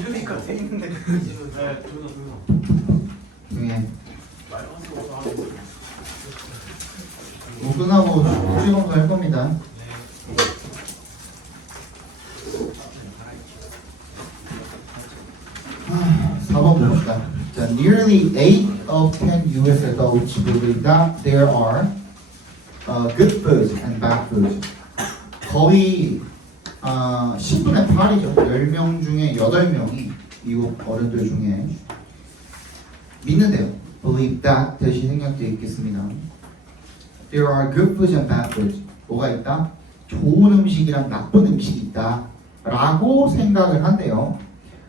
이름이니까 돼 있는데. 중에 뭐 끝나고 수시 검사할 겁니다. 4번 봅시다. 자, nearly 8 of 10 U.S. adults believe that there are good foods and bad foods. 거의 10분의 8이죠. 10명 중에 8명이 미국 어른들 중에 믿는데요. Believe that 대신 생략되어 있겠습니다. There are good foods and bad foods. 뭐가 있다? 좋은 음식이랑 나쁜 음식이 있다 라고 생각을 한대요.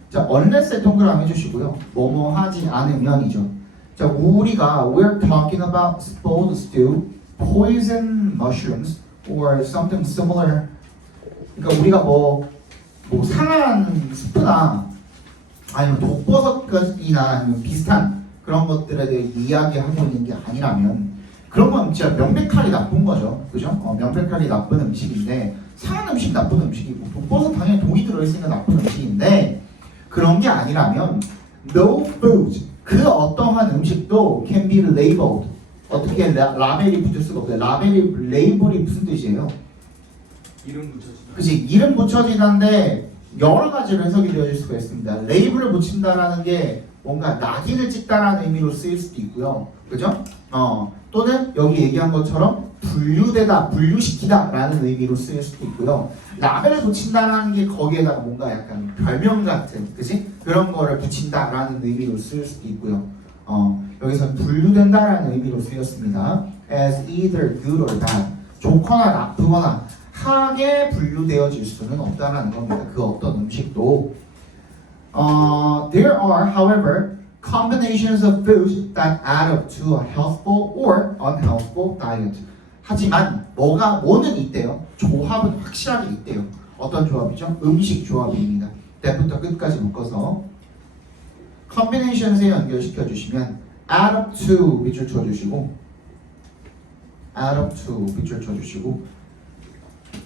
자, unless에 동그라미 해주시고요. 뭐뭐 하지 않으면이죠. 자, we're talking about spoiled stew, poison mushrooms, or something similar. 그러니까 우리가 뭐 상한 스프나 아니면 독버섯이나 아니면 비슷한 그런 것들에 대해 이야기하고 있는 게 아니라면 그런 건 진짜 명백하게 나쁜 거죠. 그죠? 명백하게 나쁜 음식인데 상한 음식 나쁜 음식이고 독버섯 당연히 독이 들어있으니까 나쁜 음식인데 그런 게 아니라면 no food 그 어떠한 음식도 can be labeled 어떻게 라벨이 붙을 수가 없어요. 레이블이 무슨 뜻이에요? 이름 붙여주다. 그치 이름 붙여지는데 여러 가지로 해석이 되어질 수가 있습니다. 레이블을 붙인다라는 게 뭔가 낙인을 찍다라는 의미로 쓰일 수도 있고요. 그죠? 또는 여기 얘기한 것처럼 분류되다, 분류시키다라는 의미로 쓰일 수도 있고요. 라벨을 붙인다라는 게 거기에다가 뭔가 약간 별명 같은, 그치? 그런 거를 붙인다라는 의미로 쓰일 수도 있고요. 여기서 분류된다라는 의미로 쓰였습니다. As either good or bad. 좋거나 나쁘거나 하게 분류되어질 수는 없다라는 겁니다. 그 어떤 음식도. There are, however, combinations of foods that add up to a healthful or unhealthful diet. 하지만 뭐는 있대요. 조합은 확실하게 있대요. 어떤 조합이죠? 음식 조합입니다. 때부터 끝까지 묶어서 combinations에 연결시켜 주시면 add up to 밑줄 쳐주시고 add up to 밑줄 쳐주시고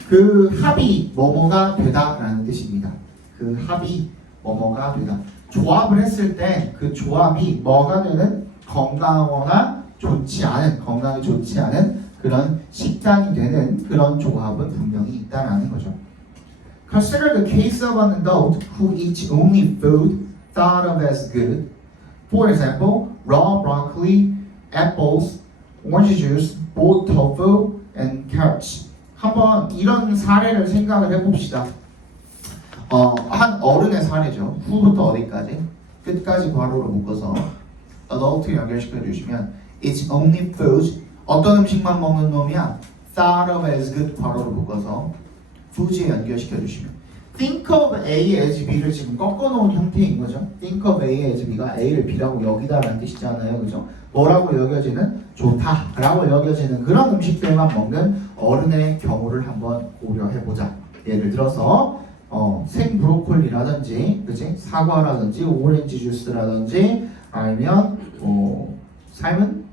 그 합이 뭐뭐가 되다라는 뜻입니다. 그 합이 뭐뭐가 되다. 조합을 했을 때 그 조합이 뭐가 되는 건강하거나 건강에 좋지 않은 그런 식단이 되는 그런 조합은 분명히 있다라는 거죠. Consider the case of an adult who eats only food thought of as good. For example, raw broccoli, apples, orange juice, boiled tofu, and carrots. 한번 이런 사례를 생각을 해봅시다. 한 어른의 사례죠. 후부터 어디까지? 끝까지 괄호로 묶어서 adult 연결시켜 주시면 it's only food. 어떤 음식만 먹는 놈이야? thought of as good 괄호로 묶어서 foods에 연결시켜 주시면 think of A as B를 지금 꺾어놓은 형태인 거죠. think of A as B가 A를 B라고 여기다라는 뜻이잖아요. 그죠? 뭐라고 여겨지는? 좋다라고 여겨지는 그런 음식들만 먹는 어른의 경우를 한번 고려해보자. 예를 들어서 생 브로콜리라든지 그치? 사과라든지 오렌지 주스라든지 아니면 삶은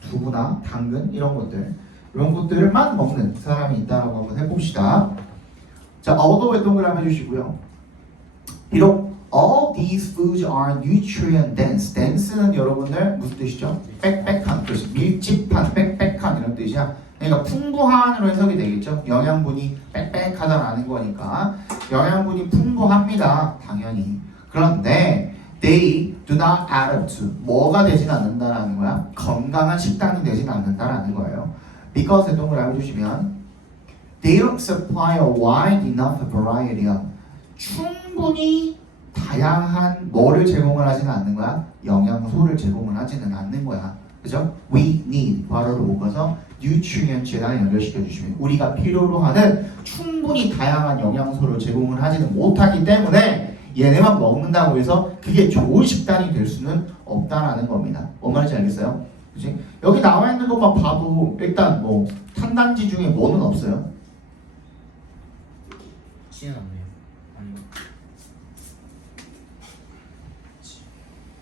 두부나 당근 이런 것들만 먹는 사람이 있다라고 한번 해봅시다. 자, although 동그라미 해주시고요. 비록 all these foods are nutrient dense. dense는 여러분들 무슨 뜻이죠? 빽빽한 뜻, 밀집한, 빽빽한 이런 뜻이야. 그러니까 풍부한으로 해석이 되겠죠. 영양분이 빽빽하다라는 거니까 영양분이 풍부합니다. 당연히. 그런데 they do not add up to 뭐가 되진 않는다라는 거야. 건강한 식단이 되진 않는다라는 거예요. because 동그라미 해주시면 they don't supply a wide enough variety of 충분히 다양한 뭐를 제공을 하지는 않는 거야? 영양소를 제공을 하지는 않는 거야. 그죠? We need 괄호로 묶어서 nutrient에다 연결시켜 주시면 우리가 필요로 하는 충분히 다양한 영양소를 제공을 하지는 못하기 때문에 얘네만 먹는다고 해서 그게 좋은 식단이 될 수는 없다라는 겁니다. 뭔 말인지 알겠어요? 그치? 여기 나와 있는 것만 봐도 일단 탄단지 중에 뭐는 없어요? C는 없네요. 아니요.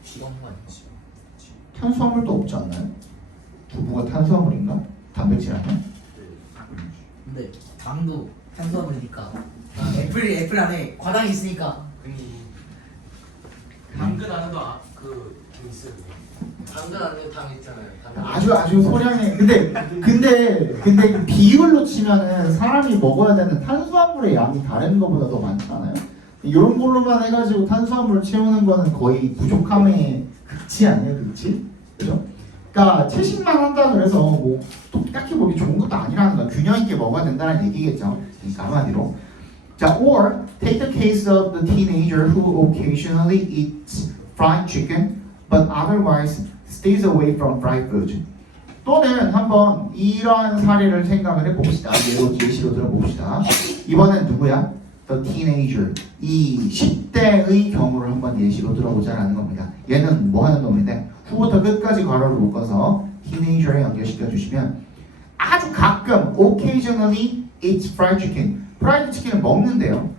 C가 없는 거 아니에요? 탄수화물도 없지 않나요? 두부가 탄수화물인가? 단백질 아니야? 근데 당도 탄수화물이니까 애플 안에 과당이 있으니까. 당근 안에도 그 있어요. 당근 안에 당 있잖아요. 당근. 아주 소량의 근데 비율로 치면은 사람이 먹어야 되는 탄수화물의 양이 다른 것보다 더 많잖아요. 이런 걸로만 해가지고 탄수화물을 채우는 거는 거의 부족함의 극치 아니에요, 극치? 그죠? 그러니까 채식만 한다 그래서 뭐 딱히 먹기 좋은 것도 아니라는 거야. 균형 있게 먹어야 된다는 얘기겠죠. 그러니까 한마디로. 자, or take the case of the teenager who occasionally eats fried chicken, but otherwise stays away from fried food. 또는 한번 이러한 사례를 생각을 해봅시다. 예시로 들어봅시다. 이번엔 누구야? The teenager. 이 10대의 경우를 한번 예시로 들어보자라는 겁니다. 얘는 뭐 하는 놈인데 후부터 끝까지 괄호를 묶어서 teenager에 연결시켜 주시면 아주 가끔 occasionally eats fried chicken. 프라이드 치킨을 먹는데요.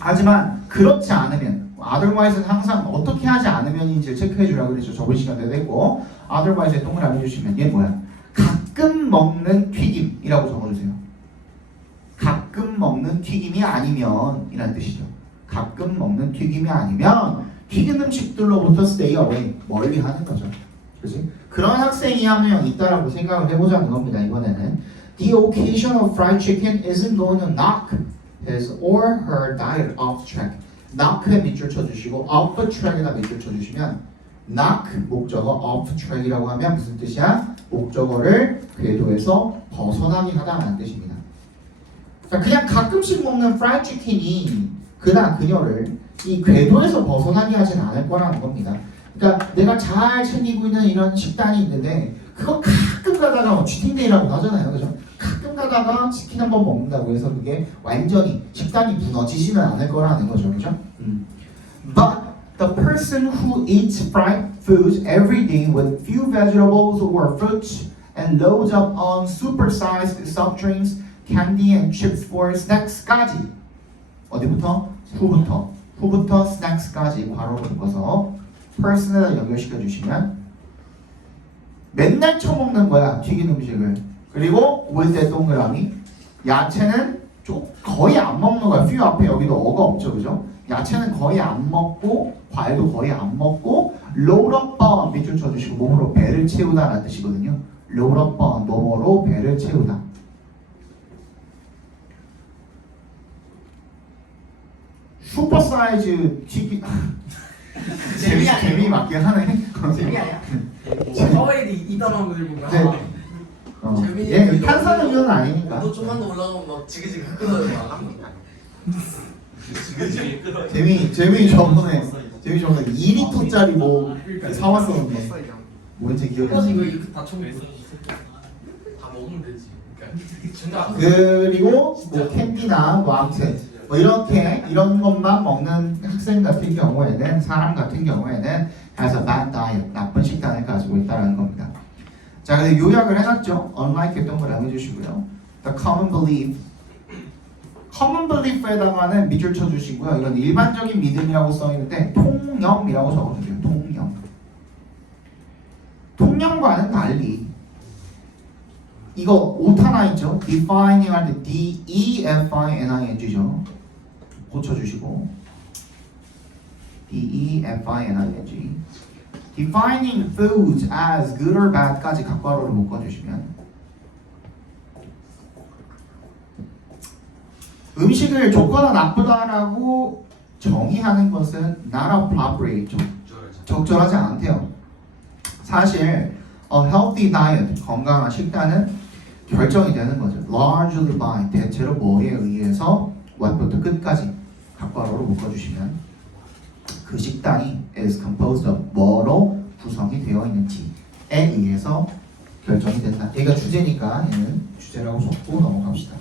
하지만 그렇지 않으면 otherwise는 항상 어떻게 하지 않으면인지를 체크해 주라고 그랬죠. 저번 시간에도 했고 otherwise에 동그라미 주시면 얘 뭐야? 가끔 먹는 튀김이라고 적어주세요. 가끔 먹는 튀김이 아니면 이란 뜻이죠. 가끔 먹는 튀김이 아니면 튀긴 음식들로부터 stay away, 멀리 하는 거죠. 그렇지? 그런 학생이 한 명 있다라고 생각을 해보자는 겁니다. 이번에는 The occasional fried chicken isn't going to knock his or her diet off track. knock에 밑줄 쳐주시고 off track에다 밑줄 쳐주시면 knock 목적어 off track이라고 하면 무슨 뜻이야? 목적어를 궤도에서 벗어나게 하다라는 뜻입니다. 그냥 가끔씩 먹는 프라이드 치킨이 그나 그녀를 이 궤도에서 벗어나게 하진 않을 거라는 겁니다. 그러니까 내가 잘 챙기고 있는 이런 식단이 있는데 그거 가끔 가다가 뭐 치팅데이라고 하잖아요, 그죠? 가끔 가다가 치킨 한번 먹는다고 해서 그게 완전히 식단이 무너지지는 않을 거라는 거죠, 그죠? But the person who eats fried foods every day with few vegetables or fruits and loads up on supersized soft drinks, candy and chips for snacks까지 어디부터? 후부터 snacks까지 괄호로 묶어서 person에다 연결시켜 주시면 맨날 처먹는 거야 튀긴 음식을. 그리고 with 때 동그라미 야채는 거의 안 먹는 거야. few 앞에 여기도 어가 없죠, 그죠? 야채는 거의 안 먹고 과일도 거의 안 먹고 load up on 밑줄 쳐주시고 몸으로 배를 채우다라는 뜻이거든요. load up on 몸으로 배를 채우다. 슈퍼 사이즈 튀김 재미 맞게 하네. 재미 아니야? 서울에 이따만 거 들고 가. 네. 얘 탄산음료는 아니니까. 또 좀만 더 올라가면 막 지그지그 끊어요. 재미 저번에 2리터짜리 뭐 사왔었는데 뭔지 기억이 안 나. 이거 다 쳐먹고. 다 먹으면 되지. 그러니까 그리고 뭐 캔디나 뭐 아무튼 뭐 이렇게 이런 것만 먹는 학생 같은 경우에는 사람 같은 경우에는 has a bad diet 나쁜 식단을 가지고 있다는 겁니다. 자, 그래서 요약을 해놨죠. unlike 했던 걸 해주시고요. The common belief에다가는 밑줄 쳐주시고요. 이건 일반적인 믿음이라고 써있는데 통념이라고 적어주세요. 통념과는 달리 이거 오타나 있죠. defining 할 때 D-E-F-I-N-I-N-G죠. 고쳐주시고 D-E-F-I-N-I-N-G Defining foods as good or bad까지 각괄호로 묶어주시면 음식을 좋거나 나쁘다라고 정의하는 것은 not appropriate, 적절하지 않대요. 사실 a healthy diet, 건강한 식단은 결정이 되는 거죠. largely by, 대체로 뭐에 의해서 what부터 끝까지 각괄호로 묶어주시면 그 식단이 is composed of 뭐로 구성이 되어 있는지에 의해서 결정이 된다. 얘가 주제니까 얘는 주제라고 적고 넘어갑시다.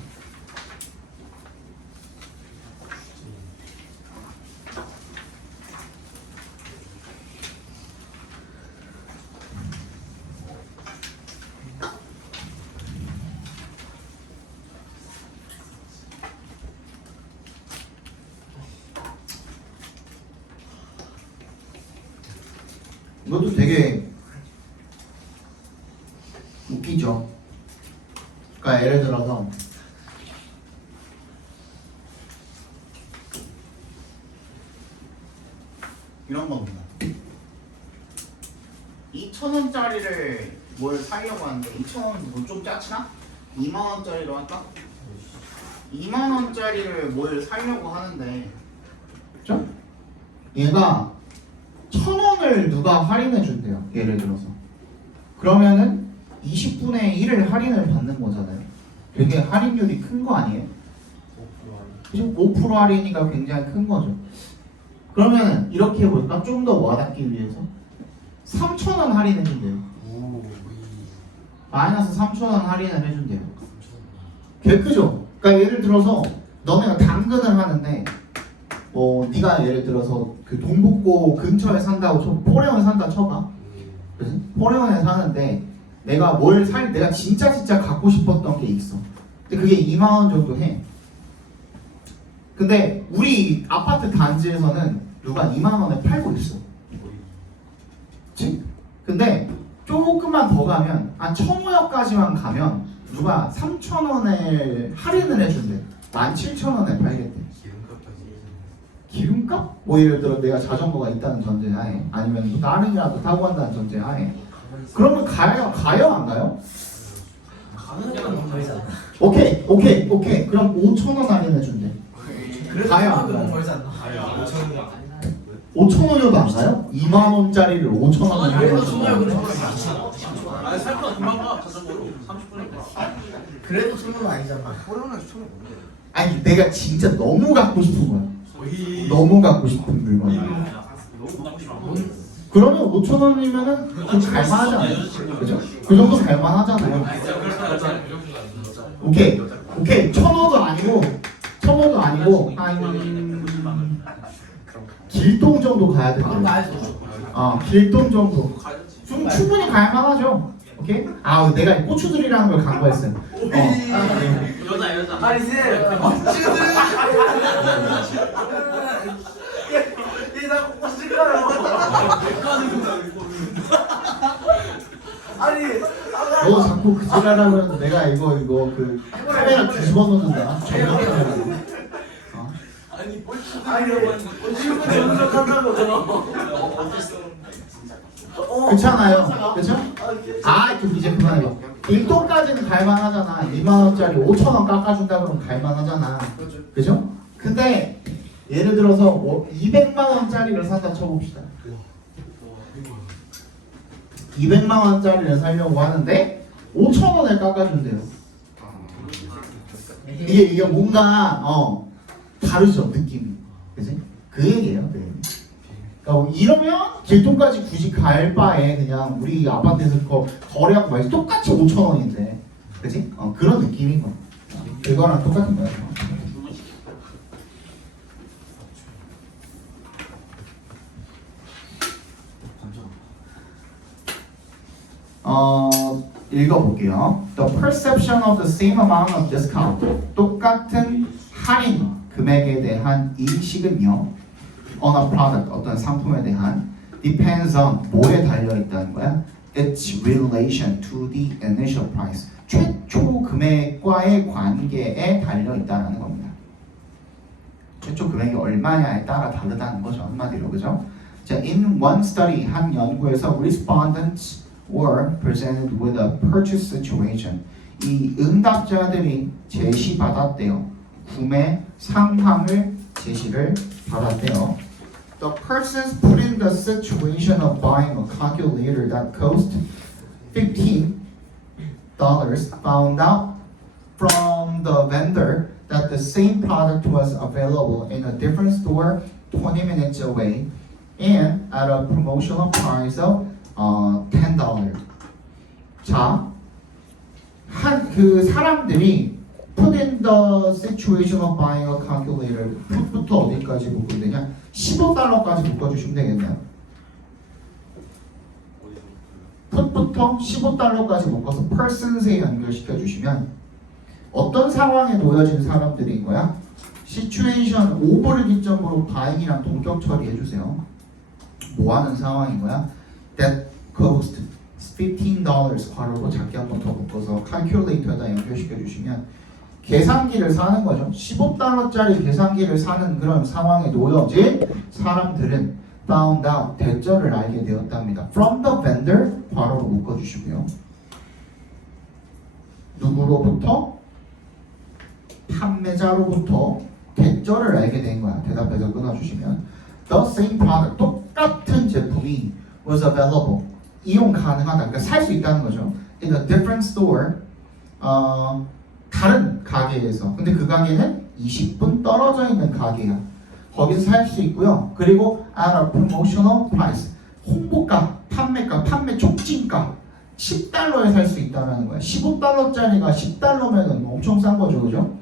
이것도 되게 웃기죠. 그러니까 예를 들어서 이런 겁니다. 2,000원짜리를 뭘 사려고 하는데 2,000원 좀 짜치나? 2만 원짜리로 할까? 2만 원짜리를 뭘 사려고 하는데 그죠? 얘가 1,000원을 누가 할인해 준대요. 예를 들어서. 그러면은 20분의 1을 할인을 받는 거잖아요. 되게 할인율이 큰 거 아니에요? 지금 5% 할인이가 굉장히 큰 거죠. 그러면 이렇게 해볼까? 좀 더 와닿기 위해서 3,000원 할인해 준대요. 마이너스 3,000원 할인을 해준대요. 개 크죠? 그러니까 예를 들어서 너네가 당근을 하는데 네가 예를 들어서 그 동북고 근처에 산다고 쳐, 포레온에 산다 쳐봐. 그지? 포레온에 사는데 내가 내가 진짜 갖고 싶었던 게 있어. 근데 그게 2만 원 정도 해. 근데 우리 아파트 단지에서는 누가 2만 원에 팔고 있어. 그치? 근데 조금만 더 가면 한 청호역까지만 가면 누가 3,000원에 할인을 해준대. 17,000원에 팔겠대. 기름값? 뭐 예를 들어 내가 자전거가 있다는 전제하에 아니면 뭐 다른이라도 타고 간다는 전제하에 그러면 가요 안 가요? 가는 건 너무 멀지 않나? 오케이 그럼 5,000원 할인해 준대. 가요 안 너무 가요? 멀지 않나? 5,000원이어도 안 가요? 2만 원짜리를 5,000원에 그래도 할인해 정말 준다. 아니 살거나 금방 가 자전거로 30분에 가. 그래도 1,000원 아니잖아. 포레온에서 처음 뭔데? 아니 내가 진짜 너무 갖고 싶은 거야. 거의 너무 갖고 싶은 물건이야. 그러면 5,000원이면은 좀 갈만하잖아요. 그죠? 그 정도 갈만하잖아요. 오케이 1,000원도 아니고 한 길동 정도 가야 그럼 돼요. 가야죠. 길동 정도. 충분히 갈만하죠. 오케이? 내가 고추들이라는 걸 간과했어요. 여자 아니 쌤. 얘나 꼬실까요? 아니 너 자꾸 그 지랄하면 내가 이거 그 카메라 뒤집어 놓는다. 지금 전적한다고 괜찮아요. 그쵸? 이제 그만해요. 1도까지는 갈만하잖아. 2만원짜리 5,000원 깎아준다 그러면 갈만하잖아. 그죠? 근데 예를 들어서 200만원짜리를 산다 쳐봅시다. 200만원짜리를 사려고 하는데 5,000원을 깎아준대요. 이게 뭔가 다르죠 느낌이. 그지? 그 얘기예요. 그 얘기. 그러니까 이러면 길동까지 굳이 갈 바에 그냥 우리 아파트에서 거래하고 말지 똑같이 5,000원인데 그지? 그런 느낌인 거. 그거랑 똑같은 거예요. 읽어볼게요. The perception of the same amount of discount. 똑같은 할인 금액에 대한 인식은요. On a product, 어떤 상품에 대한 depends on 뭐에 달려 있다는 거야? Its relation to the initial price. 최초 금액과의 관계에 달려 있다는 겁니다. 최초 금액이 얼마냐에 따라 다르다는 거죠. 한마디로 그죠? 자, in one study 한 연구에서 respondents were presented with a purchase situation. 이 응답자들이 제시받았대요. 구매 상황을 제시를 받았대요. The persons put in the situation of buying a calculator that cost $15 found out from the vendor that the same product was available in a different store 20 minutes away and at a promotional price of $10. 자, 그 사람들이 put in the situation of buying a calculator. put부터 어디까지 묶으면 되냐? $15까지 묶어주시면 되겠네요. put부터 $15까지 묶어서 persons에 연결시켜 주시면 어떤 상황에 놓여진 사람들인 거야? situation 5를 기점으로 buying이랑 동격 처리해 주세요. 뭐 하는 상황인 거야? That cost $15 괄호로 작게 한 번 더 묶어서 calculator에다 연결시켜 주시면 계산기를 사는 거죠. $15짜리 계산기를 사는 그런 상황에 놓여진 사람들은 found out 대절을 알게 되었답니다. From the vendor 괄호로 묶어주시고요. 누구로부터? 판매자로부터 대절을 알게 된 거야. 대답해서 끊어주시면 The same product, 똑같은 제품이 was available, 이용 가능하다. 그러니까 살 수 있다는 거죠. In a different store, 다른 가게에서. 근데 그 가게는 20분 떨어져 있는 가게야. 거기서 살 수 있고요. 그리고 at a promotional price, 홍보가, 판매가, 판매 촉진가 10달러에 살 수 있다는 거야. 15달러짜리가 10달러면 엄청 싼 거죠, 그죠?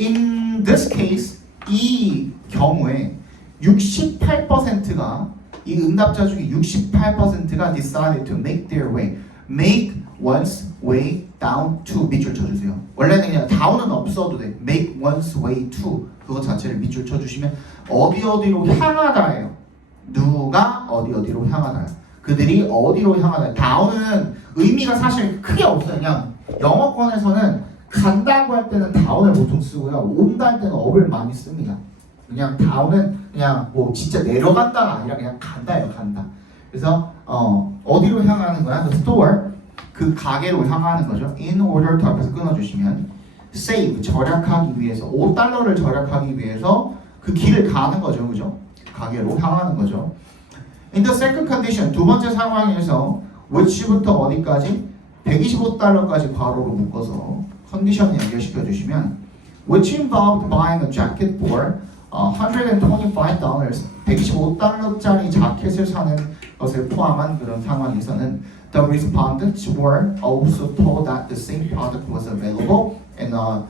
In this case, 이 경우에 68%가 이 응답자 중에 68%가 decided to make their way, make one's way down to 밑줄 쳐주세요. 원래는 그냥 down은 없어도 돼. make one's way to 그거 자체를 밑줄 쳐주시면 어디로 향하다예요. 누가 어디로 향하다. 그들이 어디로 향하다. down은 의미가 사실 크게 없어요. 그냥 영어권에서는 간다고 할 때는 down을 보통 쓰고요. 온다 할 때는 up을 많이 씁니다. 그냥 down은 그냥 뭐 진짜 내려간다가 아니라 그냥 간다예요. 간다. 그래서 어디로 향하는 거야? The store, 그 가게로 향하는 거죠. In order to 앞에서 끊어주시면 save, 절약하기 위해서 5달러를 절약하기 위해서 그 길을 가는 거죠. 그죠? 가게로 향하는 거죠. In the second condition, 두 번째 상황에서 which부터 어디까지? 125달러까지 괄호로 묶어서 컨디션 연결시켜 주시면 which involved buying a jacket for $125, 125달러짜리 자켓을 사는 것을 포함한 그런 상황에서는 the respondents were also told that the same product was available in a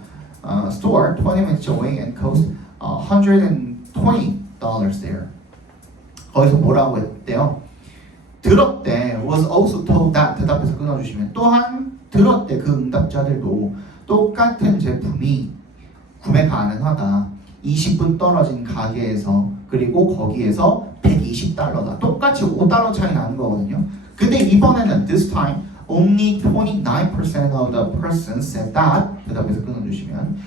store 20 minutes away and cost $120 there. 거기서 뭐라고 했대요? 들었대. was also told that. 대답해서 끊어주시면 또한 들었대. 그 응답자들도 똑같은 제품이 구매 가능하다. 20분 떨어진 가게에서, 그리고 거기에서 120달러다. 똑같이 5달러 차이 나는 거거든요. 근데 이번에는 this time only 29% of the persons said that. 대답해서 끊어주시면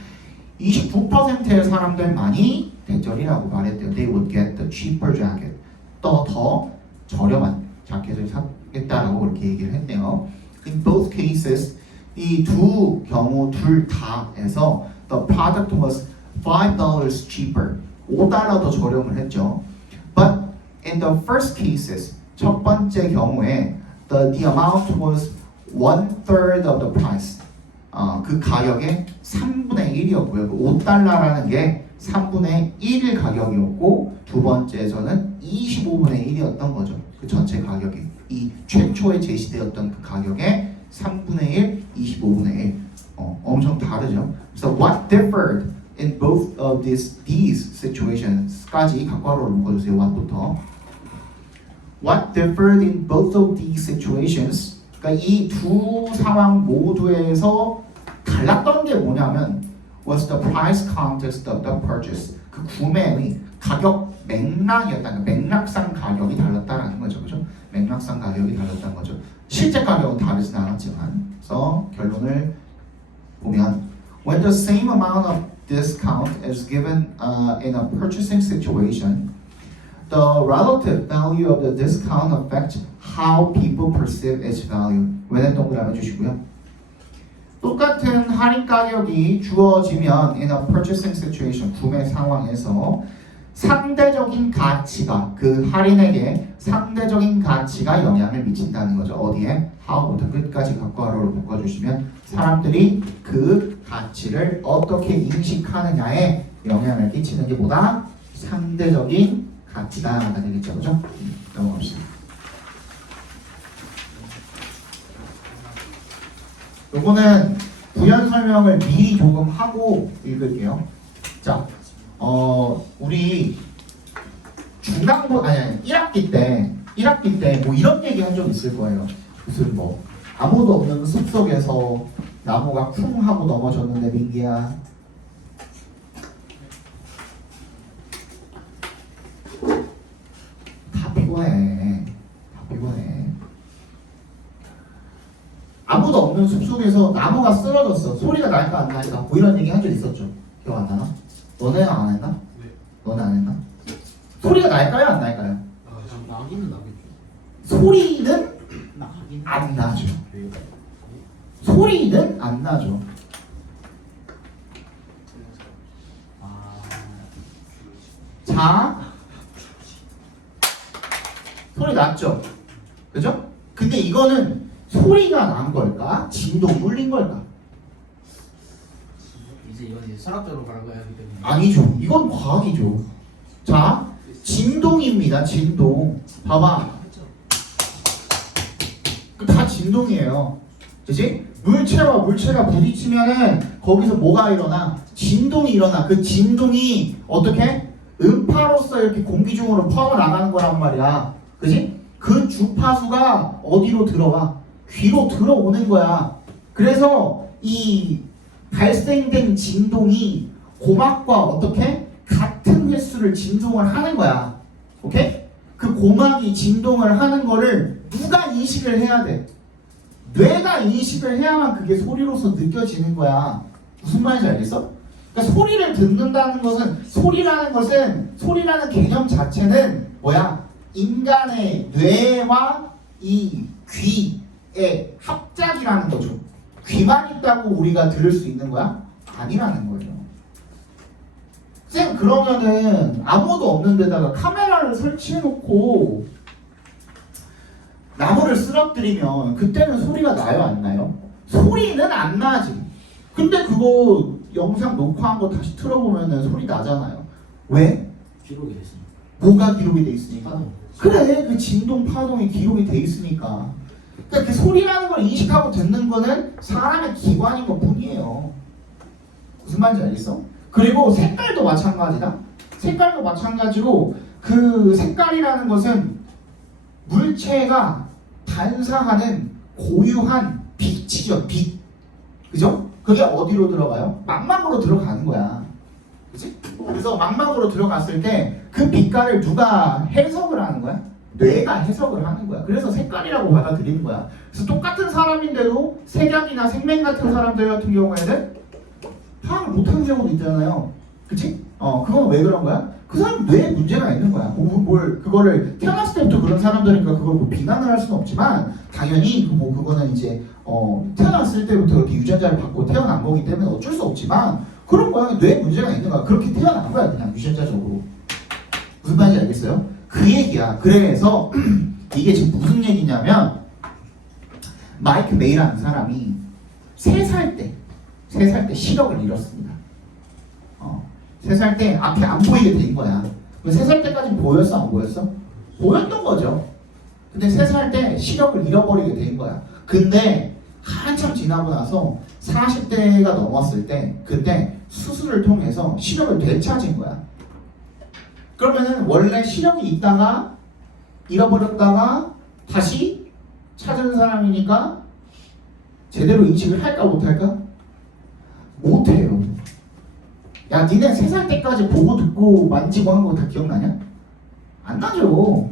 29%의 사람들만이 대절이라고 말했대요. They would get the cheaper jacket. 더 저렴한 자켓을 사겠다라고 그렇게 얘기를 했네요. In both cases, 이 두 경우 둘 다에서 the product was $5 cheaper. 5달러 더 저렴을 했죠. But in the first cases, 첫 번째 경우에 the amount was 1/3 of the price. 그 가격의 3분의 1이었고요. 그 5달러라는 게 3분의 1 가격이었고 두 번째에서는 25분의 1이었던 거죠. 그 전체 가격이 이 최초에 제시되었던 그 가격의 3분의 1, 25분의 1 엄청 다르죠. So what differed in both of these situations까지 각괄호로 묶어주세요. what부터 What differed in both of these situations? 그러니까 이 두 상황 모두에서 달랐던 게 뭐냐면 was the price context of the purchase. 그 구매의 가격 맥락이었다. 그러니까 맥락상 가격이 달랐다라는 거죠. 그죠? 맥락상 가격이 달랐다는 거죠. 실제 가격은 다르진 않았지만. 그래서 결론을 보면 when the same amount of discount is given in a purchasing situation, the relative value of the discount affects how people perceive its value. 왜는 동그라미 주시고요. 똑같은 할인 가격이 주어지면 in a purchasing situation, 구매 상황에서 상대적인 가치가, 그 할인에게 상대적인 가치가 영향을 미친다는 거죠. 어디에? how부터 끝까지 각괄호로 묶어주시면 사람들이 그 가치를 어떻게 인식하느냐에 영향을 끼치는 게 뭐다? 상대적인 가치다가 되겠죠. 그죠? 넘어갑시다. 요거는 부연 설명을 미리 조금 하고 읽을게요. 자, 우리 중간고 아니 1학기 때 뭐 이런 얘기 한 적 있을 거예요. 무슨 뭐 아무도 없는 숲속에서 나무가 쿵 하고 넘어졌는데 민기야. 다 피곤해. 아무도 없는 숲속에서 나무가 쓰러졌어. 소리가 날까 안 날까? 뭐 이런 얘기 한 적 있었죠. 기억 안 나나? 너네 안 했나? 네. 너네 안 했나? 소리가 날까요? 안 날까요? 나기는 나겠죠. 소리는 나긴 안 나죠. 소리는 안 나죠. 자, 소리 났죠? 그죠? 근데 이거는 소리가 난 걸까? 진동 울린 걸까? 이제 이건 이제 철학적으로 가는 거야 하기 때문에. 아니죠. 이건 과학이죠. 자, 진동입니다. 진동. 봐봐. 다 진동이에요. 그치? 물체와 물체가 부딪히면은 거기서 뭐가 일어나? 진동이 일어나. 그 진동이 어떻게? 음파로서 이렇게 공기 중으로 퍼져나가는 거란 말이야. 그치? 그 주파수가 어디로 들어와? 귀로 들어오는 거야. 그래서 이 발생된 진동이 고막과 어떻게? 같은 횟수를 진동을 하는 거야. 오케이? 그 고막이 진동을 하는 거를 누가 인식을 해야 돼? 뇌가 인식을 해야만 그게 소리로서 느껴지는 거야. 무슨 말인지 알겠어? 그러니까 소리를 듣는다는 것은 소리라는 개념 자체는 뭐야? 인간의 뇌와 이 귀의 합작이라는 거죠. 귀만 있다고 우리가 들을 수 있는 거야? 아니라는 거죠. 쌤, 그러면은 아무도 없는 데다가 카메라를 설치해놓고 나무를 쓰러뜨리면 그때는 소리가 나요, 안 나요? 소리는 안 나지. 근데 그거 영상 녹화한 거 다시 틀어보면은 소리 나잖아요. 왜? 기록이 됐으니까. 뭐가 기록이 돼 있으니까? 파동. 그래, 그 진동 파동이 기록이 돼 있으니까. 그러니까 그 소리라는 걸 인식하고 듣는 거는 사람의 기관인 것 뿐이에요. 무슨 말인지 알겠어? 그리고 색깔도 마찬가지다. 색깔도 마찬가지로 그 색깔이라는 것은 물체가 반사하는 고유한 빛이죠. 빛. 그죠? 그게 어디로 들어가요? 망막으로 들어가는 거야. 그치? 그래서 망막으로 들어갔을 때 그 빛깔을 누가 해석을 하는 거야? 뇌가 해석을 하는 거야. 그래서 색깔이라고 받아들이는 거야. 그래서 똑같은 사람인데도 색약이나 생맹 같은 사람들 같은 경우에는 파악을 못하는 경우도 있잖아요. 그치? 그건 왜 그런 거야? 그 사람 뇌에 문제가 있는 거야. 그거를 태어났을 때부터 그런 사람들이니까 그걸 뭐 비난을 할 수는 없지만 당연히 그거는 이제 태어났을 때부터 그렇게 유전자를 받고 태어난 거기 때문에 어쩔 수 없지만 그런 거야. 뇌에 문제가 있는 거야. 그렇게 태어난 거야. 그냥 유전자적으로. 무슨 말인지 알겠어요? 그 얘기야. 그래서 이게 지금 무슨 얘기냐면 마이크 메이라는 사람이 3살 때 시력을 잃었습니다. 3살 때 앞이 안 보이게 된 거야. 3살 때까지 보였어? 안 보였어? 보였던 거죠. 근데 3살 때 시력을 잃어버리게 된 거야. 근데 한참 지나고 나서 40대가 넘었을 때 그때 수술을 통해서 시력을 되찾은 거야. 그러면은 원래 시력이 있다가 잃어버렸다가 다시 찾은 사람이니까 제대로 인식을 할까 못할까? 못해요. 야, 니네 3살 때까지 보고 듣고 만지고 한 거 다 기억나냐? 안 나죠.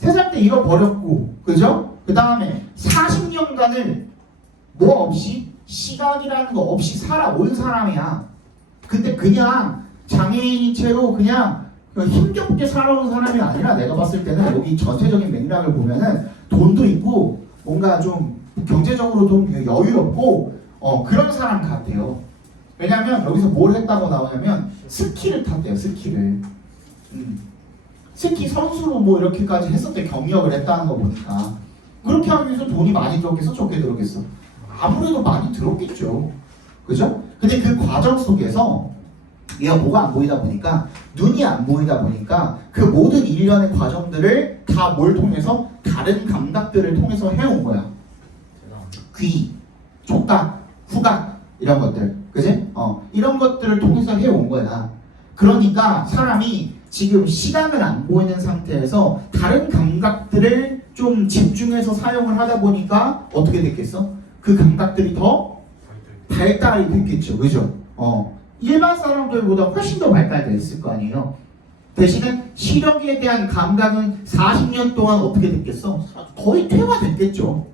3살 때 잃어버렸고, 그죠? 그 다음에 40년간을 뭐 없이 시각이라는 거 없이 살아온 사람이야. 근데 그냥 장애인인 채로 그냥 힘겹게 살아온 사람이 아니라 내가 봤을 때는 여기 전체적인 맥락을 보면은 돈도 있고 뭔가 좀 경제적으로 좀 여유롭고 그런 사람 같아요. 왜냐면 여기서 뭘 했다고 나오냐면 스키를 탔대요. 스키를. 스키 선수로 뭐 이렇게까지 했었대. 경력을 했다는 거 보니까 그렇게 하기 위해서 돈이 많이 들었겠어? 적게 들었겠어? 아무래도 많이 들었겠죠. 그죠? 근데 그 과정 속에서 얘가 뭐가 안 보이다 보니까 눈이 안 보이다 보니까 그 모든 일련의 과정들을 다 뭘 통해서 다른 감각들을 통해서 해온 거야. 귀, 촉각, 후각 이런 것들, 그지? 이런 것들을 통해서 해온 거야. 그러니까 사람이 지금 시간을 안 보이는 상태에서 다른 감각들을 좀 집중해서 사용을 하다 보니까 어떻게 됐겠어? 그 감각들이 더 발달이 됐겠죠, 그죠? 일반 사람들보다 훨씬 더 발달됐을 거 아니에요. 대신에 시력에 대한 감각은 40년 동안 어떻게 됐겠어? 거의 퇴화됐겠죠.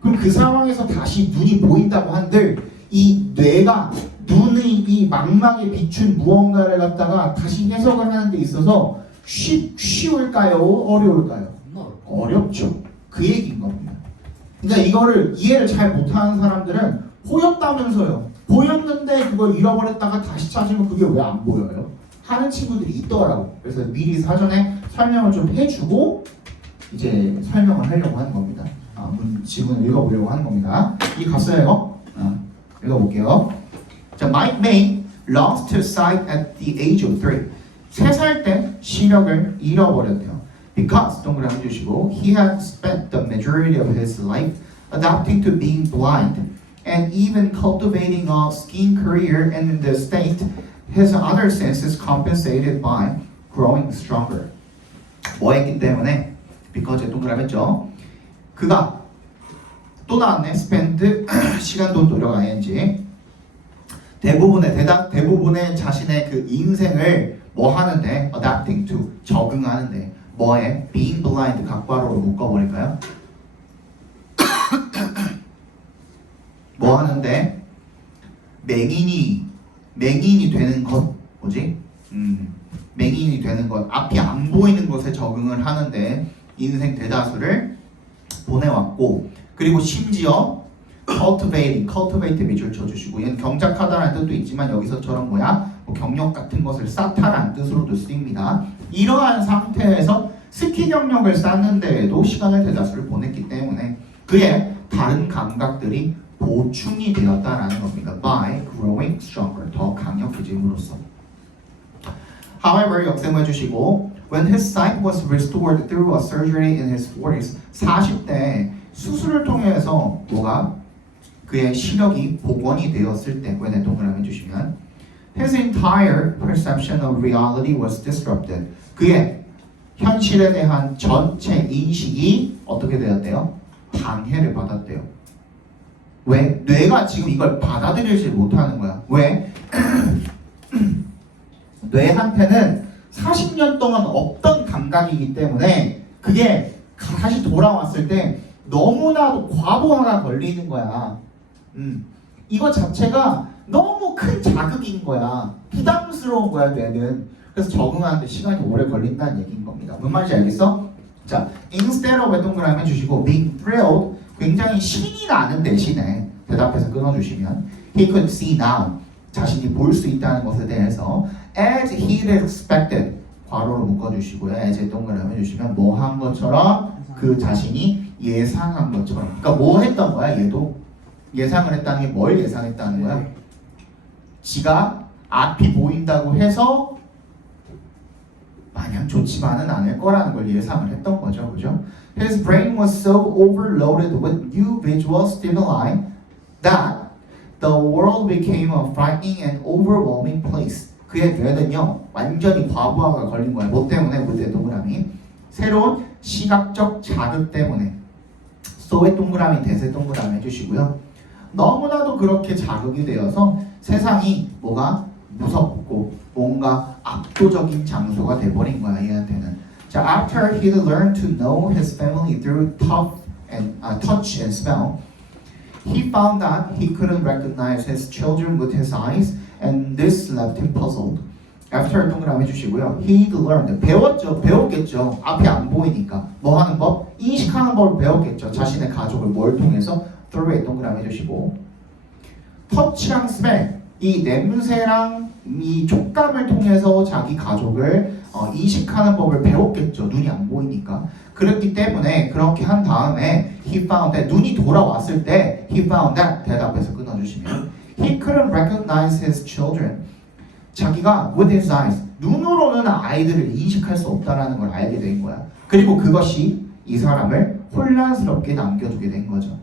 그럼 그 상황에서 다시 눈이 보인다고 한들 이 뇌가 눈의 이 망막에 비춘 무언가를 갖다가 다시 해석을 하는 데 있어서 쉬울까요? 어려울까요? 겁나 어렵다. 어렵죠. 그 얘기인 겁니다. 그러니까 이거를 이해를 잘 못하는 사람들은 보였다면서요. 보였는데 그걸 잃어버렸다가 다시 찾으면 그게 왜 안 보여요? 하는 친구들이 있더라고. 그래서 미리 사전에 설명을 좀 해주고 이제 설명을 하려고 하는 겁니다. 지문을 읽어보려고 하는 겁니다. 이 갔어요 이거? 읽어볼게요. 자, Mike May lost his sight at the age of 3. 3살 때 시력을 잃어버렸대요. Because 동그라미 주시고 he had spent the majority of his life adapting to being blind and even cultivating a skiing career in the state his other senses compensated by growing stronger. 뭐 했기 때문에 because 동그라미 했죠. 그가 또 나왔네. spend 시간 돈 노력 ing 대부분의 자신의 그 인생을 뭐 하는데 adapting to 적응하는데 뭐에 being blind 각괄호로 묶어버릴까요? 뭐 하는데 맹인이 되는 것 뭐지? 맹인이 되는 것 앞이 안 보이는 것에 적응을 하는데 인생 대다수를 보내왔고 그리고 심지어 cultivate 밑줄 쳐주시고 얘는 경작하다라는 뜻도 있지만 여기서처럼 뭐야? 뭐 경력 같은 것을 쌓다라는 뜻으로도 쓰입니다. 이러한 상태에서 스키 경력을 쌓는 데에도 시간을 대다수를 보냈기 때문에 그의 다른 감각들이 보충이 되었다라는 겁니다. By growing stronger 더 강력해짐으로써. However 역셈해 주시고 when his sight was restored through a surgery in his 40s 40대 수술을 통해서 뭐가 그의 시력이 복원이 되었을 때 when 동그라미 주시면 his entire perception of reality was disrupted 그의 현실에 대한 전체 인식이 어떻게 되었대요? 방해를 받았대요. 왜? 뇌가 지금 이걸 받아들이지 못하는 거야. 왜? 뇌한테는 40년 동안 없던 감각이기 때문에 그게 다시 돌아왔을 때 너무나도 과부하가 걸리는 거야. 이거 자체가 너무 큰 자극인 거야. 부담스러운 거야, 뇌는. 그래서 적응하는데 시간이 오래 걸린다는 얘기인 겁니다. 뭔 말인지 알겠어? 자, instead of 동그라미 해주시고 being thrilled 굉장히 신이 나는 대신에 대답해서 끊어주시면 he could see now 자신이 볼 수 있다는 것에 대해서 as he had expected 괄호로 묶어주시고요. as 동그라미 해주시면 뭐 한 것처럼 그 자신이 예상한 것처럼 그러니까 뭐 했던 거야 얘도 예상을 했다는 게 뭘 예상했다는 거야? 지가 앞이 보인다고 해서 마냥 좋지만은 않을 거라는 걸 예상을 했던 거죠. 그죠? His brain was so overloaded with new visual stimuli that the world became a frightening and overwhelming place. 그의 뇌는요 완전히 과부하가 걸린 거예요. 뭐 때문에? 그때 동그라미 새로운 시각적 자극 때문에 소의 동그라미 대세 동그라미 해주시고요. 너무나도 그렇게 자극이 되어서 세상이 뭐가 무섭고 뭔가 압도적인 장소가 돼버린 거야 얘한테는. 자, after he learned to know his family through touch and smell, he found that he couldn't recognize his children with his eyes, and this left him puzzled. After 동그라미 해주시고요. He learned 배웠겠죠. 앞이 안 보이니까 뭐 하는 법? 인식하는 법을 배웠겠죠. 자신의 가족을 뭘 통해서? through 동그라미 해주시고 터치랑 스멜 이 냄새랑 이 촉감을 통해서 자기 가족을 인식하는 법을 배웠겠죠. 눈이 안 보이니까. 그렇기 때문에 그렇게 한 다음에 he found that 눈이 돌아왔을 때 he found that 대답해서 끊어주시면 he couldn't recognize his children 자기가 with his eyes 눈으로는 아이들을 인식할 수 없다라는 걸 알게 된 거야. 그리고 그것이 이 사람을 혼란스럽게 남겨두게 된 거죠.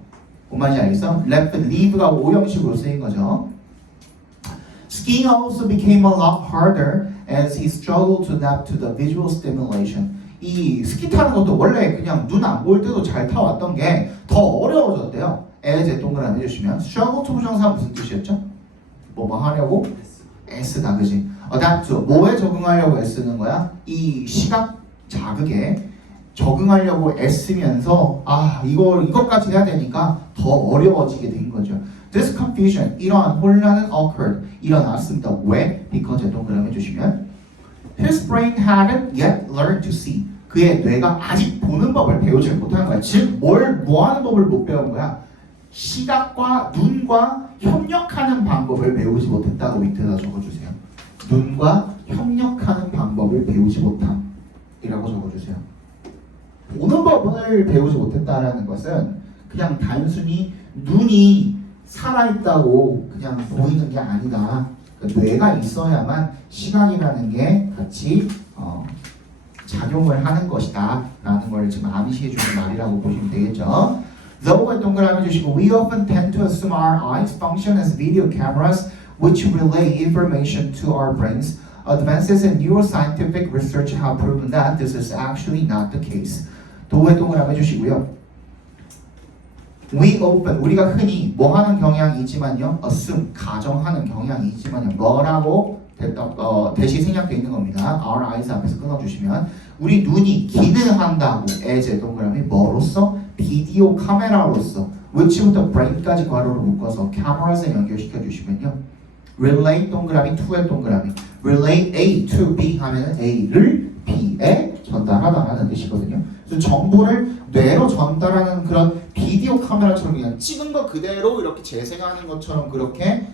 뭔 말인지 알겠어? leave가 오형식으로 쓰인 거죠. Skiing also became a lot harder as he struggled to adapt to the visual stimulation. 이 스키 타는 것도 원래 그냥 눈 안 보일 때도 잘 타왔던 게 더 어려워졌대요. as 동그라미 해주시면 struggle to 부정사 무슨 뜻이었죠? 뭐 하려고? S다 그지? adapt to 뭐에 적응하려고 애쓰는 거야? 이 시각 자극에 적응하려고 애쓰면서 이것까지 해야 되니까 더 어려워지게 된 거죠. This confusion, 이러한 혼란은 occurred, 일어났습니다. 왜? Because 동그라미 해주시면 His brain hadn't yet learned to see. 그의 뇌가 아직 보는 법을 배우지 못한 거야. 즉, 뭐 하는 법을 못 배운 거야? 시각과 눈과 협력하는 방법을 배우지 못했다고 밑에다 적어주세요. 눈과 협력하는 방법을 배우지 못함이라고 적어주세요. 보는 법을 배우지 못했다라는 것은 그냥 단순히 눈이 살아있다고 그냥 보이는 게 아니다. 그러니까 뇌가 있어야만 시각이라는 게 같이 작용을 하는 것이다 라는 걸 지금 암시해 주는 말이라고 보시면 되겠죠. Though 동그라미 주시고 We often tend to assume our eyes function as video cameras which relay information to our brains. Advances in neuroscientific research have proven that this is actually not the case. 도에 동그라미 주시고요. We often 우리가 흔히 뭐 하는 경향이 있지만요. assume 가정하는 경향이 있지만요. 뭐라고 대시 생략되어 있는 겁니다. Our eyes 앞에서 끊어주시면 우리 눈이 기능한다고 as 동그라미 뭐로서? 비디오 카메라로서 which부터 brain까지 괄호로 묶어서 cameras에 연결시켜 주시면요. relate 동그라미 to의 동그라미 relate A to B 하면 A를 B에 전달하다라는 뜻이거든요. 그래서 정보를 뇌로 전달하는 그런 비디오 카메라처럼 그냥 찍은 거 그대로 이렇게 재생하는 것처럼 그렇게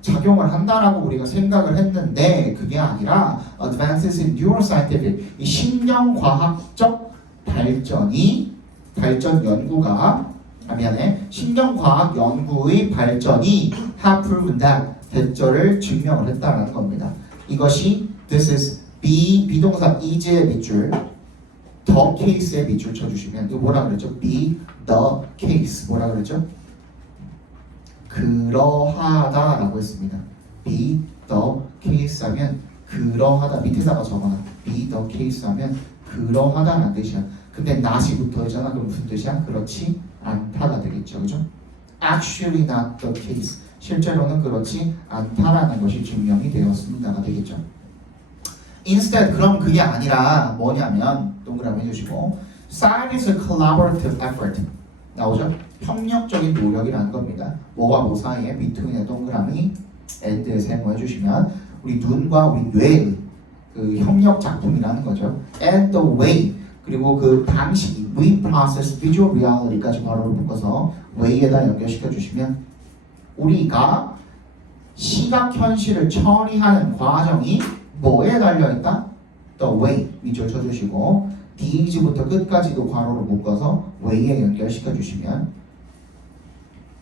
작용을 한다라고 우리가 생각을 했는데 그게 아니라 advances in neuroscientific 이 신경과학적 발전 연구가 신경과학 연구의 발전이 have proven that 대절을 증명을 했다라는 겁니다. 이것이 this is 비동사 is의 밑줄 the case의 밑줄 쳐주시면 이거 뭐라 그랬죠? be the case 뭐라 그랬죠? 그러하다라고 했습니다. be the case 하면 그러하다 밑에다가 적어놔. be the case 하면 그러하다라는 뜻이야. 근데 not이 붙어있잖아. 그럼 무슨 뜻이야? 그렇지 않다가 되겠죠. 그죠? actually not the case 실제로는 그렇지 않다라는 것이 증명이 되었습니다가 되겠죠. Instead 그럼 그게 아니라 뭐냐면 동그라미 해주시고 Science is a collaborative effort 나오죠? 협력적인 노력이라는 겁니다. 뭐와 뭐 사이에 between의 동그라미 and에 세모 해주시면 우리 눈과 우리 뇌의 그 협력 작품이라는 거죠. And the way 그리고 그 방식이 we process visual reality까지 바로 묶어서 way에다 연결시켜 주시면 우리가 시각 현실을 처리하는 과정이 뭐에 달려있다? The way 밑줄 쳐주시고 D이즈부터 끝까지도 괄호로 묶어서 way에 연결시켜 주시면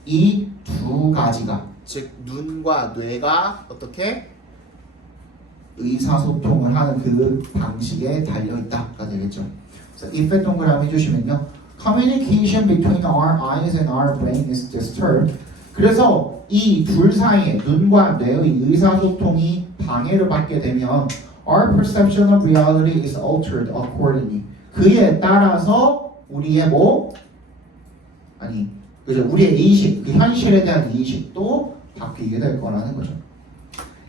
이 두 가지가 즉 눈과 뇌가 어떻게 의사소통을 하는 그 방식에 달려있다가 되겠죠. 그래서 if 동그라미 해주시면요 Communication between our eyes and our brain is disturbed 그래서 이 둘 사이에 눈과 뇌의 의사소통이 방해를 받게 되면 our perception of reality is altered accordingly. 그에 따라서 우리의 우리의 의식, 그 현실에 대한 의식도 바뀌게 될 거라는 거죠.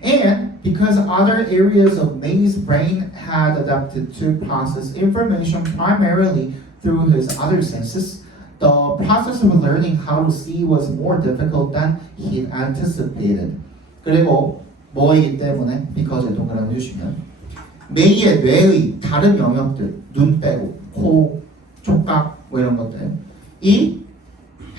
And because other areas of May's brain had adapted to process information primarily through his other senses, the process of learning how to see was more difficult than he anticipated. 그리고 뭐이기 때문에 because 동그라미 주시면 메이의 뇌의 다른 영역들 눈 빼고 코, 촉각 뭐 이런 것들 이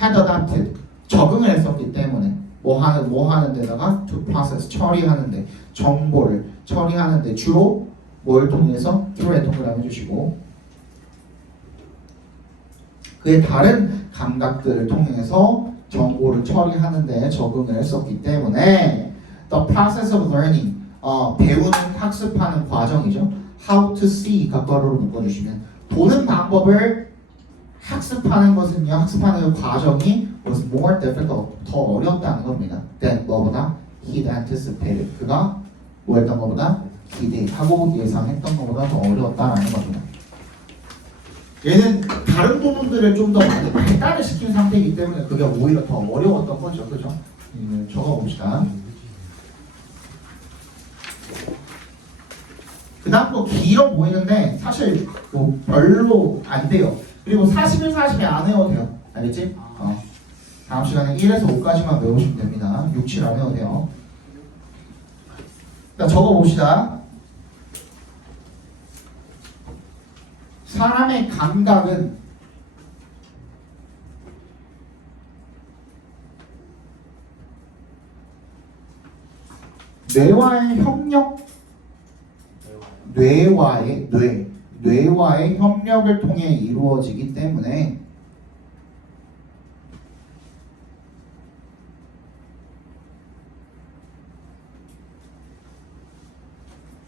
had adapted 적응을 했었기 때문에 뭐 하는 데다가 to process 처리하는데 정보를 처리하는데 주로 뭘 통해서 through의 동그라미 주시고 그의 다른 감각들을 통해서 정보를 처리하는 데 적응을 했었기 때문에 the process of learning 배우는 학습하는 과정이죠. how to see 각괄호로 묶어주시면 보는 방법을 학습하는 것은요 학습하는 그 과정이 was more difficult 더 어렵다는 겁니다. than 뭐보다 he anticipated 그가 뭐했던 것보다 기대하고 예상했던 것보다 더 어려웠다라는 겁니다. 얘는 다른 부분들을 좀 더 많이 발달을 시킨 상태이기 때문에 그게 오히려 더 어려웠던 거죠. 그죠? 적어봅시다. 그 다음 거 길어 보이는데 사실 뭐 별로 안 돼요. 그리고 41, 42 안 해도 돼요. 알겠지? 다음 시간에 1에서 5까지만 외우시면 됩니다. 6, 7 안 해도 돼요. 자, 적어봅시다. 사람의 감각은 뇌와의 협력, 뇌와의 협력을 통해 이루어지기 때문에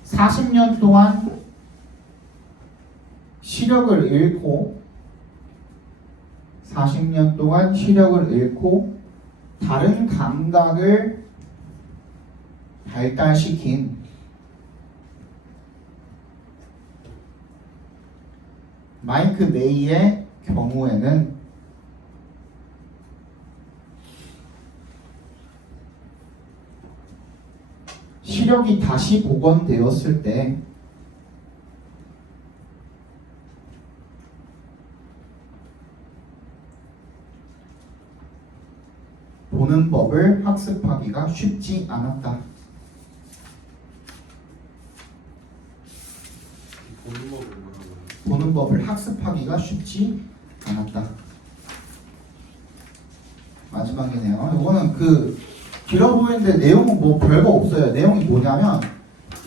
(40년) 동안 시력을 잃고 40년 동안 시력을 잃고 다른 감각을 발달시킨 마이크 메이의 경우에는 시력이 다시 복원되었을 때 보는 법을 학습하기가 쉽지 않았다. 보는 법을 학습하기가 쉽지 않았다. 마지막이네요. 이거는 그 길어 보이는데 내용은 뭐 별거 없어요. 내용이 뭐냐면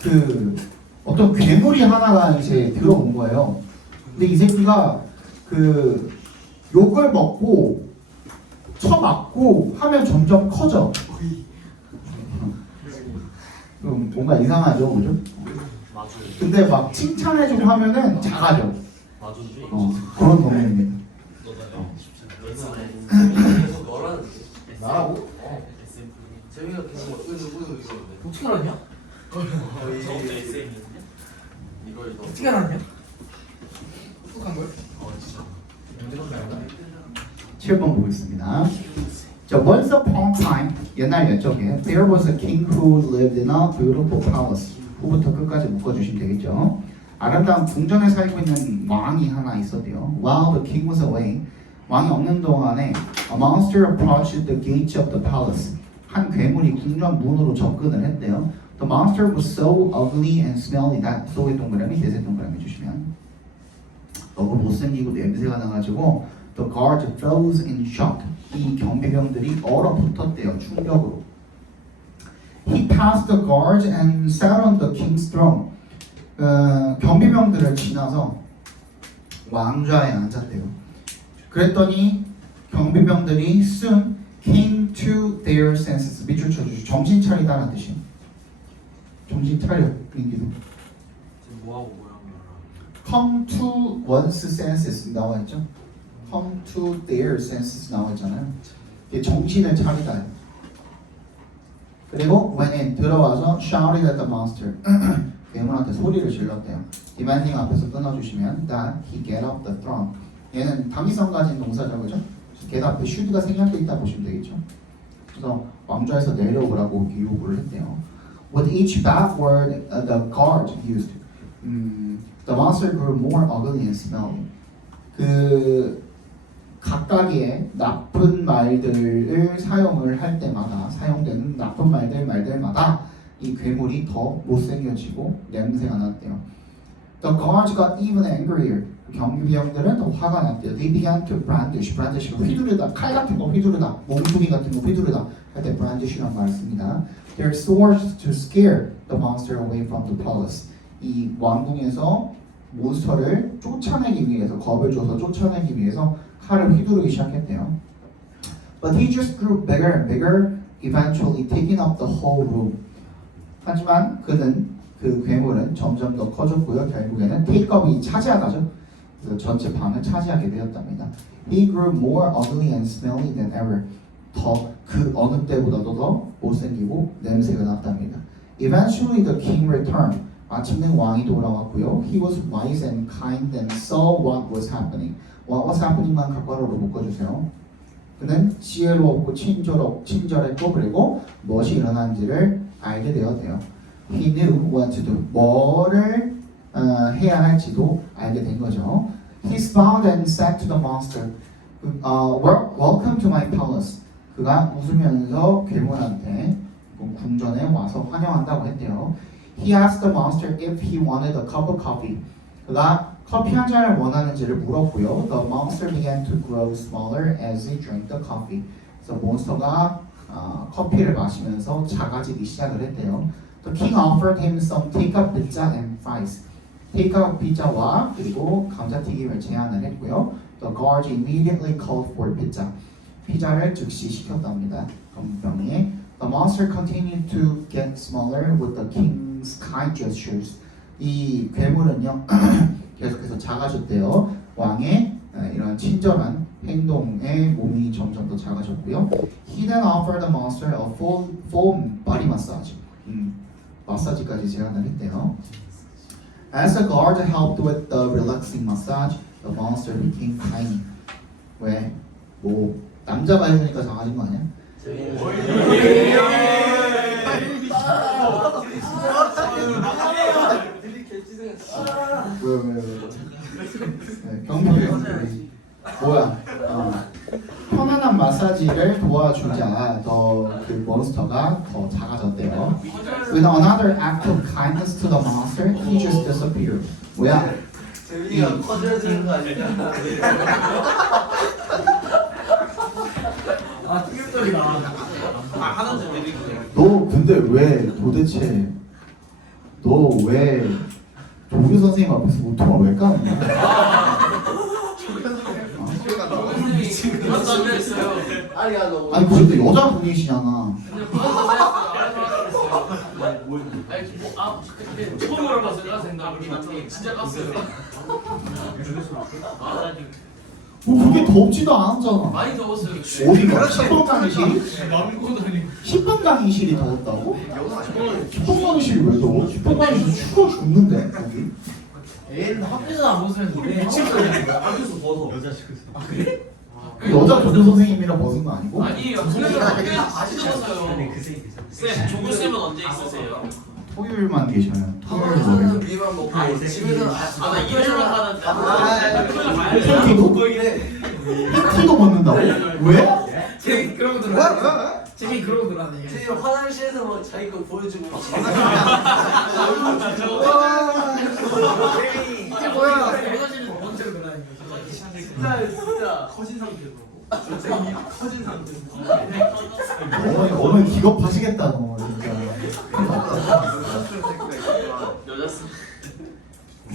그 어떤 괴물이 하나가 이제 들어온 거예요. 근데 이 새끼가 그 욕을 먹고 쳐맞고 하면 점점 커져. 그럼 뭔가 이상하죠, 그죠? 근데 막 칭찬해주고 하면은 작아져. 그런 놈입니다. 계속 너라는데. 나라고? 재미가 계속 막 이러는데. 어떻게 알았냐? 이걸 너. 어떻게 알았냐? 훅한 걸? 7번 보겠습니다. 자, once upon a time, 옛날 옛적에 there was a king who lived in a beautiful palace. 후부터 끝까지 묶어주시면 되겠죠. 아름다운 궁전에 살고 있는 왕이 하나 있었대요. While the king was away, 왕이 없는 동안에 a monster approached the gates of the palace. 한 괴물이 궁전 문으로 접근을 했대요. The monster was so ugly and smelly that 소의 동그라미, 대세 동그라미 주시면 너무 못생기고 냄새가 나가지고 the guards froze in shock. 이 경비병들이 얼어붙었대요. 충격으로. He passed the guards and sat on the king's throne. 경비병들을 지나서 왕좌에 앉았대요. 그랬더니 경비병들이 soon came to their senses. 밑줄 쳐주시. 정신 차리다라는 뜻이에요. 정신 차려. 민기도. 뭐하고 뭐야? Come to one's senses 나와 있죠. Come to their senses 나와 있잖아요. 이게 정신을 차리다. 그리고 when in 들어와서 shouted at the monster. 괴물한테 소리를 질렀대요. demanding 앞에서 끊어주시면 that he get off the throne. 얘는 당위성 가진 동사죠, 그죠? get 앞에 should가 생략돼 있다 보시면 되겠죠. 그래서 왕좌에서 내려오라고 요구를 했대요. With each bad word the guard used, the monster grew more ugly and smelly. 그 각각의 나쁜 말들을 사용을 할 때마다 사용되는 나쁜 말들마다 이 괴물이 더 못생겨지고 냄새가 났대요. The guards got even angrier. 경비병들은 더 화가 났대요. They began to brandish. brandish가 휘두르다, 칼 같은 거 휘두르다, 몽둥이 같은 거 휘두르다 할 때 brandish라는 말을 씁니다. Their swords to scare the monster away from the palace. 이 왕궁에서 몬스터를 쫓아내기 위해서, 겁을 줘서 쫓아내기 위해서 칼을 휘두르기 시작했대요. But he just grew bigger and bigger, eventually taking up the whole room. 하지만 그 괴물은 점점 더 커졌고요. 결국에는 take up이 차지하다죠. 그래서 전체 방을 차지하게 되었답니다. He grew more ugly and smelly than ever. 더 그 어느 때보다도 더 못생기고 냄새가 났답니다. Eventually the king returned. 마침내 왕이 돌아왔고요. He was wise and kind and saw what was happening. What was happening만 각괄호로 묶어주세요. 그는 지혜로웠고 친절했고 그리고 무엇이 일어난지를 알게 되었대요. He knew what to do. 뭐를 해야 할지도 알게 된 거죠. He smiled and said to the monster, "Welcome to my palace." 그가 웃으면서 괴물한테 궁전에 와서 환영한다고 했대요. He asked the monster if he wanted a cup of coffee. 그가 커피 한 잔을 원하는지를 물었고요. The monster began to grow smaller as he drank the coffee. 그래서 몬스터가 커피를 마시면서 작아지기 시작을 했대요. The king offered him some take-out pizza and fries. 테이크아웃 피자와 그리고 감자튀김을 제안을 했고요. The guards immediately called for pizza. 피자를 즉시 시켰답니다. 검병이 The monster continued to get smaller with the king's kind gestures. 이 괴물은요 계속해서 작아졌대요. 왕의 이런 친절한 행동에 몸이 점점 더 작아졌고요. He then offered the monster a full body massage. 마사지까지 제안을 했대요. As the guard helped with the relaxing massage, the monster became tiny. 왜? 뭐 남자가 해주니까 작아진 거 아니야? 왜? 경비 뭐야? 편안한 마사지를 도와주자 더 그 몬스터가 더 작아졌대요. With another act of kindness to the monster, he just disappeared. 뭐야? 재민이가 커져야 되는 거 아니냐? 아 충격적이다. 하나도 내리고. 너 근데 왜 도대체 너 왜 조교 선생님 앞에서 우통을 왜 까느냐? 선생님이 그런 거 했어요. 아니야 너. 아니 그래도 여자분이시잖아. 근데 처음 알아봤어요. 생각을 진짜 깠어요. 그게 덥지도 않았잖아. 많이 더웠어요. 어디가? 10번 강의실이? 남고 다니고. 10번 강의실이 더웠다고? 10번 강의실이 왜 더워? 10번 강의실 추워 죽는데 거기? 얘는 학교에서 안 벗으면 왜 학교에서 학교에서 벗어. 그 여자 조교 선생님이랑 벗은 거 아니고? 아니에요. 학교에서 다시 접었어요. 쌤, 조구 쌤은 언제 있으세요? 토요일만 계셔요. 토요일 학원에서는 월요일. 위만 먹고 집에서는 아, 나 일요일만 하는데. 토요일 가야 돼. 팬티도? 팬티도 벗는다고? 왜? 재미 그러고 들어. 재미 그러고 들어네. 제일 화장실에서 막 자기 거 보여주고 막. 이게 뭐야? 화장실에서 먼저 들어다니는 거. 진짜 커진 상태로. 커진 상태. 어머니 기겁하시겠다 너 진짜. 여자 쌤.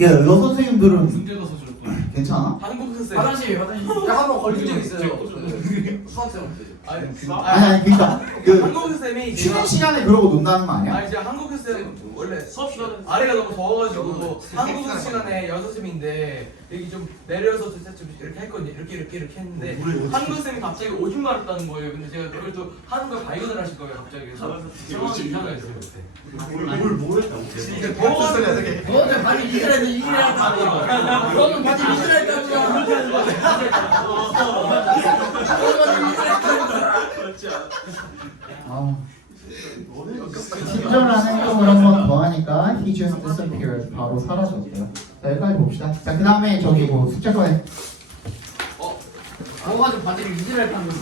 야 여자 선생님들은 군대 가서 줄 거야. 괜찮아? 한국 쌤. 화장실. 한번 걸린 적 있어요. 수학생한테. 아니 그러니까 그 한국 쌤이 쉬는 시간에 그러고 논다는 거 아니야? 아니 이제 한국 쌤 원래 수업 시간에 아래가 너무 더워가지고 한국 시간에 6쌤인데 여기 좀 내려서 좀 이렇게 했거든요. 이렇게 했는데 한국 쌤이 갑자기 오줌 마렸다는 거예요. 근데 제가 그걸 또 하는 걸 발견을 하실 거예요. 갑자기 그래서 상황이 이상했어요 그때. 뭘 했다고? 이게 더워가지고 너는 바지 이스라엘 이스라엘 너는 바지 이스라엘 친절한 행동을 한 번 더 하니까 he just disappeared. 바로 사라졌대요. 자 여기까지 봅시다. 자 그 다음에 저기 뭐 숙제 꺼내. 뭐가 좀 바지를 이스라엘 판 거야.